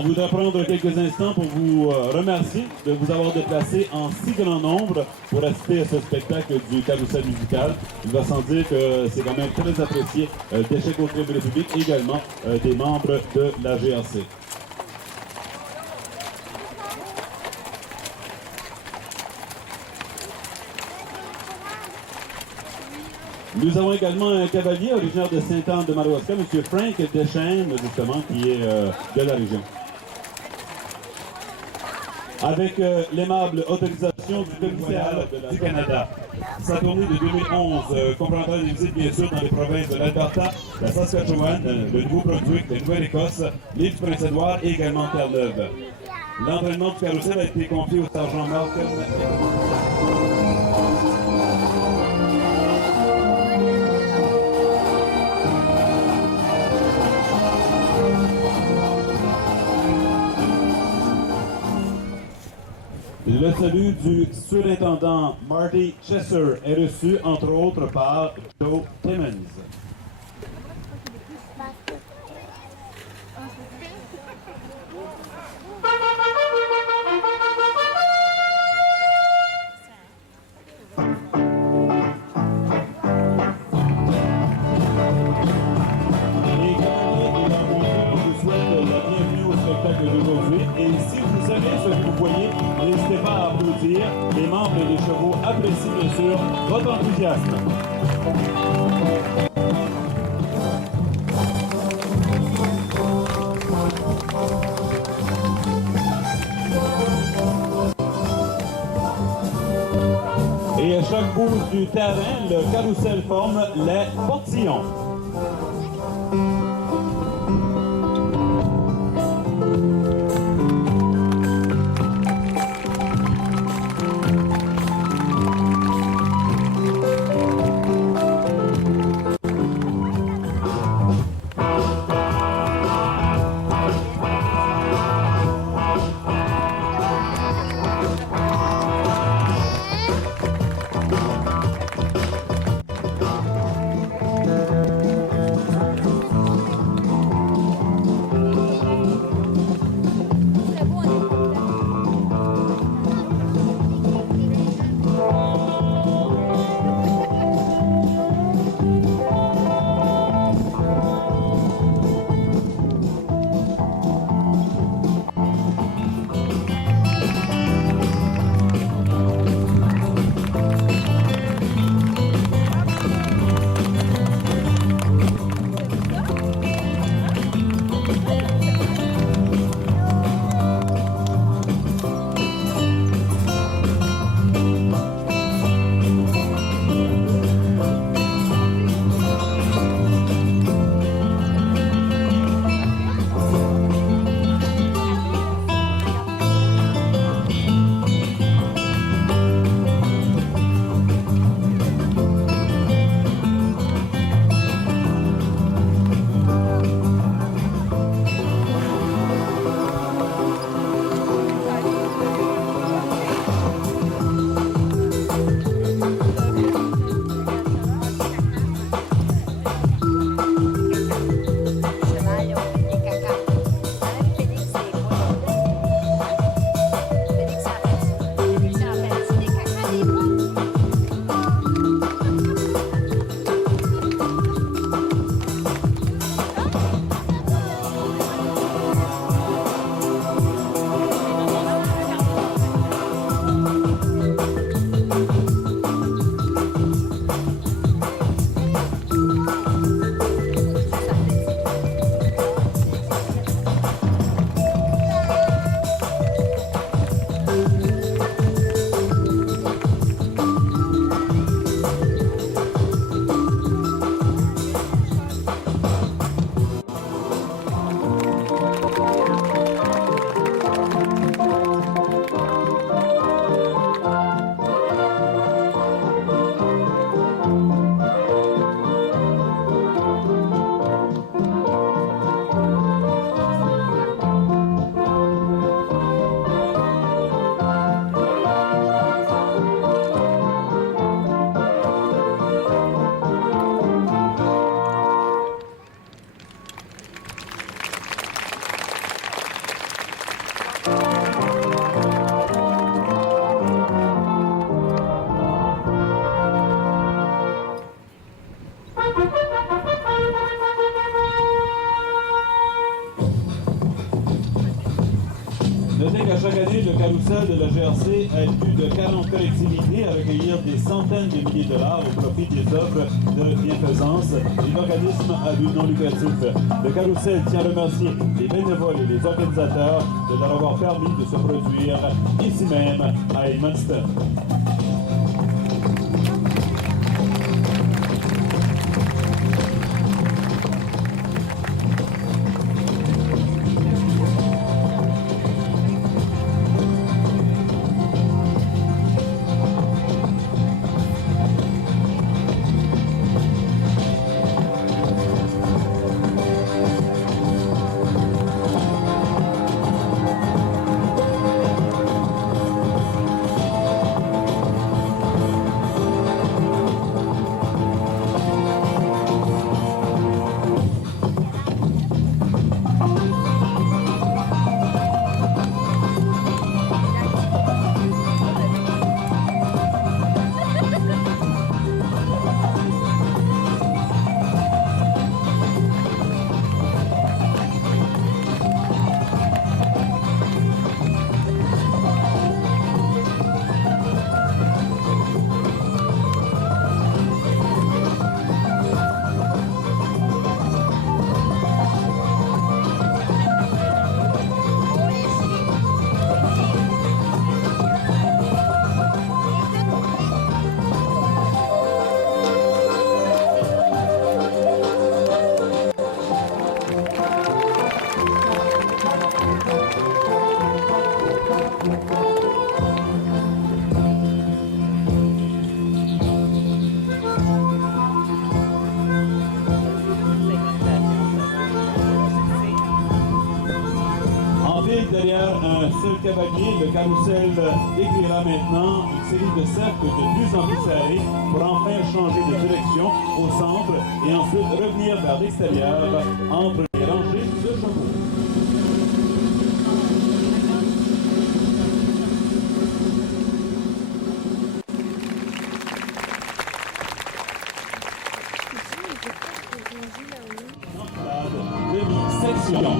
On voudrait prendre quelques instants pour vous remercier de vous avoir déplacé en si grand nombre pour assister à ce spectacle du Carrousel musical. Il va sans dire que c'est quand même très apprécié d'Échec au Club République et également des membres de la GRC. Nous avons également un cavalier originaire de Sainte-Anne-de-Madawaska, M. Frank Deschênes, justement, qui est de la région. Avec l'aimable autorisation du commissaire du Canada. Sa tournée de 2011 comprendra des visites bien sûr dans les provinces de l'Alberta, la Saskatchewan, le Nouveau-Brunswick, la Nouvelle-Écosse, l'île du Prince-Édouard et également Terre-Neuve. L'entraînement du carrousel a été confié au sergent Malcolm. Le salut du surintendant Marty Chesser est reçu, entre autres, par Joe Timmons. Les cavaliers et l'embouchure vous souhaitent la bienvenue au spectacle d'aujourd'hui. Et si vous aimez ce que vous voyez, n'hésitez pas à applaudir. Les membres et les chevaux apprécient bien sûr votre enthousiasme. Et à chaque bout du terrain, le carrousel forme les portillons. Notez qu'à chaque année, le carrousel de la GRC aide plus de 40 collectivités à recueillir des centaines de milliers de dollars au profit des œuvres de bienfaisance et d'organismes à but non lucratif. Le carrousel tient à remercier les bénévoles et les organisateurs de leur avoir permis de se produire ici même à Edmundston. Derrière un seul cavalier, le carrousel décrira maintenant une série de cercles de plus en plus serrés pour enfin changer de direction au centre et ensuite revenir vers l'extérieur entre les rangées de chevaux. Demi-section.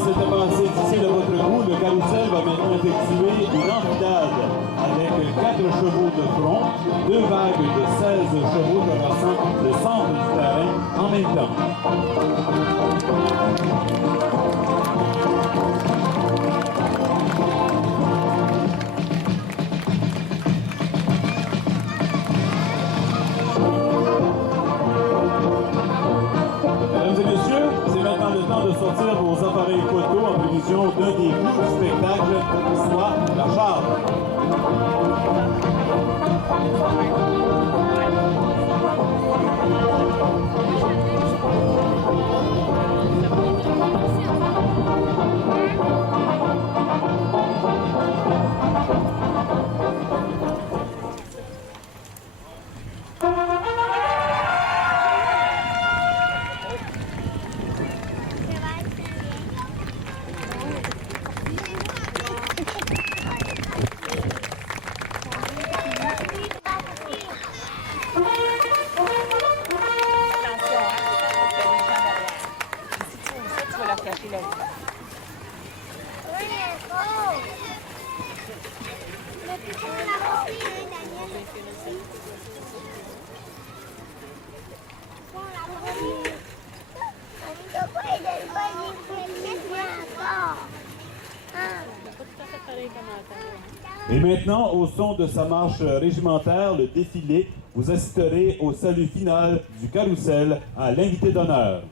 C'était passé d'ici de votre goût, le carrousel va maintenant effectuer une enfilade avec 4 chevaux de front, 2 vagues de 16 chevaux traversant le centre du terrain en même temps. Mesdames et messieurs, c'est maintenant le temps de sortir vos appareils photo en prévision d'un des buts du spectacle, soit la charge. Et maintenant, au son de sa marche régimentaire, le défilé, vous assisterez au salut final du carrousel à l'invité d'honneur.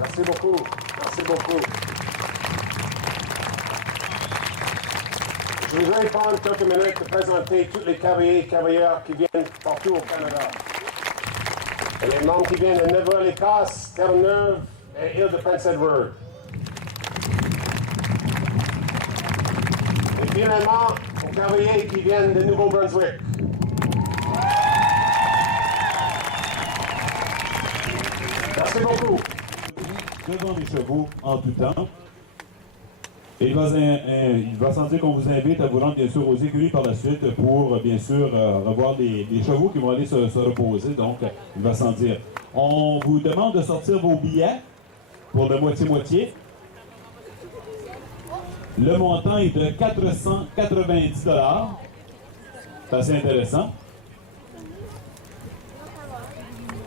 Merci beaucoup. Merci beaucoup. Je voudrais prendre quelques minutes de présenter tous les cavaliers et cavalières qui viennent partout au Canada. Et les membres qui viennent de Nouvelle-Écosse, Terre-Neuve et île de Prince Edward. Et finalement, aux cavaliers qui viennent de Nouveau-Brunswick. Merci beaucoup. Devant les chevaux en tout temps. Et il va sans dire qu'on vous invite à vous rendre bien sûr aux écuries par la suite pour bien sûr revoir les chevaux qui vont aller se reposer. Donc, il va sans dire. On vous demande de sortir vos billets pour le moitié-moitié. Le montant est de 490 $. C'est assez intéressant.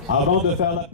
Avant de faire la